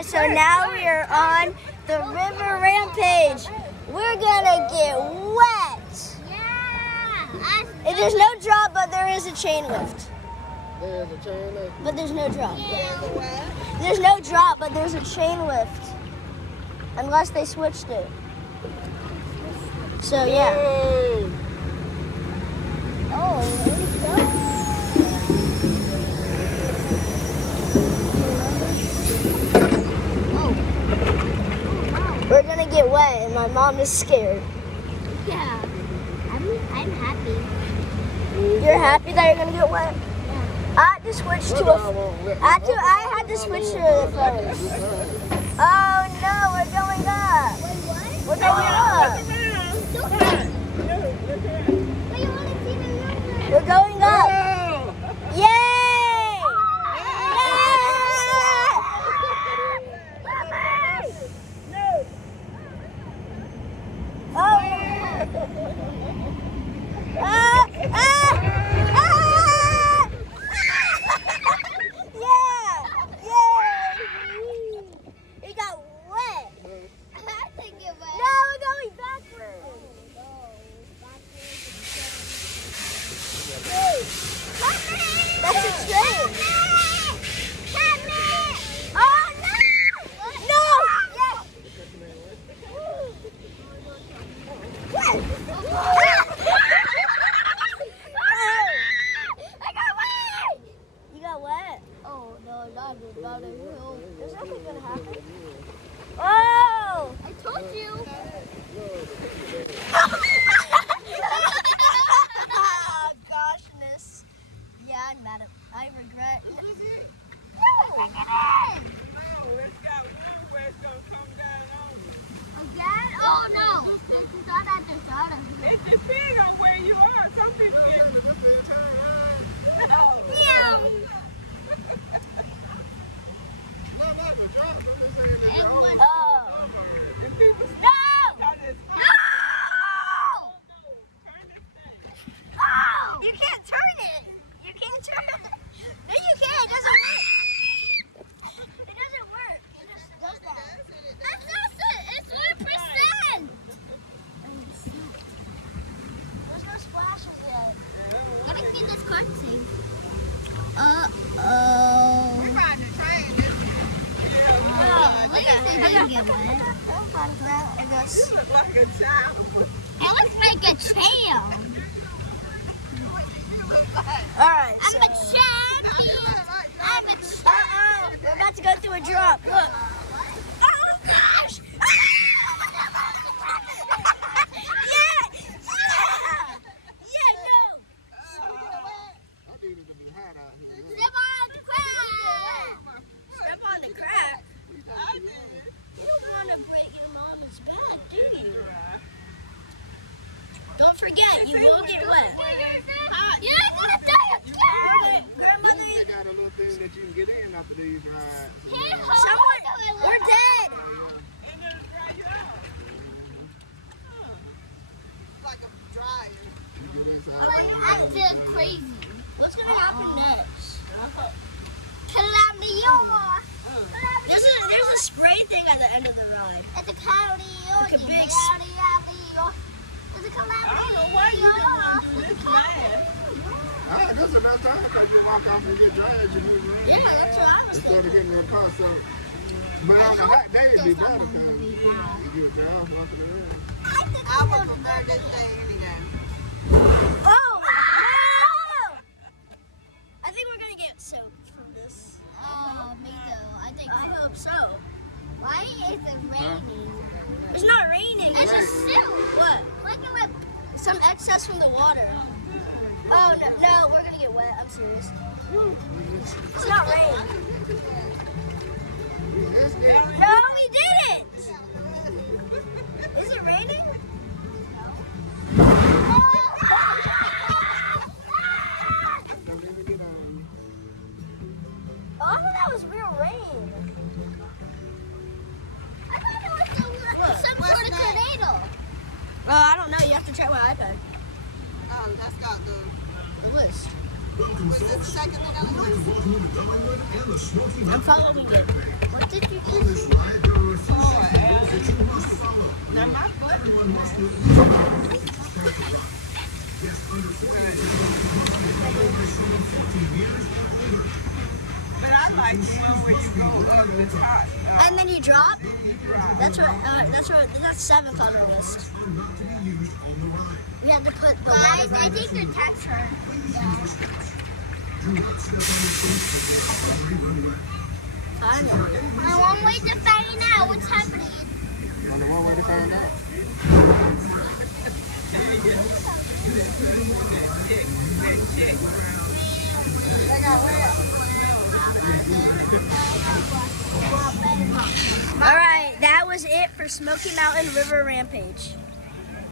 Alright, so now we are on the river Rampage. We're gonna get wet. Yeah. And there's no drop, but there is a chain lift. There's a chain lift. But there's no drop. Yeah. There's no drop, but there's a chain lift. Unless they switched it. So yeah. Whoa. Oh, there we go. We're gonna get wet, and my mom is scared. Yeah. I'm happy. You're happy that you're gonna get wet? Yeah. I had to switch to a. I had to switch to the first. Oh no, we're going up. Wait, what? We're going up. Wait, you want to see the number? We're going up. Yay! Yeah! Oh! Ah! Ah! Ah! Yeah! Yeah! It got wet. I think it went. No, we're going backwards. Hey, that's a train. Oh no! No! Yes! What? I got wet! You got wet? Oh no, not a hill. There's nothing gonna happen. Oh! I told you. Goshness. Yeah, I'm mad at. I regret. Again? Oh no. This is not at the start of here. It depends on where you are. Some people get Meow. Oh. if people No! start this No! Oh! You can't turn it. You can't turn it. No, you can't. It doesn't work. It doesn't work. It just does that. That's not it. It's 1%. There's no splashes yet. Gotta keep this card safe. we ride the train. Look at this thing get wet. I'm fine with that, I guess. This looks like a child. It looks like a tail. Alright, so. I'm a champion. I'm a champion. We're about to go through a drop. Look. Oh gosh! Yeah! Yeah! Yeah, no! Step on the crack. Step on the crack. You don't want to break your mama's back, do you? Don't forget, you will get wet. You're not gonna die again. Grandmother, They got a little thing that you can get in after these rides. someone, we're dead. And it'll dry you out. Like a dryer. You get inside. Acting crazy. What's gonna happen next? Calamity. There's a spray thing at the end of the ride. It's a calamity. Like a big It's a calamity. I don't know why you didn't this mad. That's enough time because you walk off and get dragged, you move around. Yeah, that's what I was Instead of getting in the car, so. But on a hot day, it'd be better because you get dragged walking around. I was the third thing anyhow. Oh no! I think we're gonna get soaked from this. Oh, me too. I think I so. hope so. Why is it raining? It's not raining. It's just silk. What? Like a whip. Some excess from the water. Oh no, we're gonna get wet. I'm serious. It's not rain. No, we didn't. Is it raining? Oh, I thought that was real rain. I thought it was some sort of tornado. I don't know. You have to check my iPad. That's got the list. Is it the second thing on the list? I'm following it. What did you just But I like the one where you go up the top. And then you drop. That's 7th on our list. We have to put the Guys, I think the text hurt. time. One way to find out what's happening. Only one way to find out. All right, that was it for Smoky Mountain River Rampage.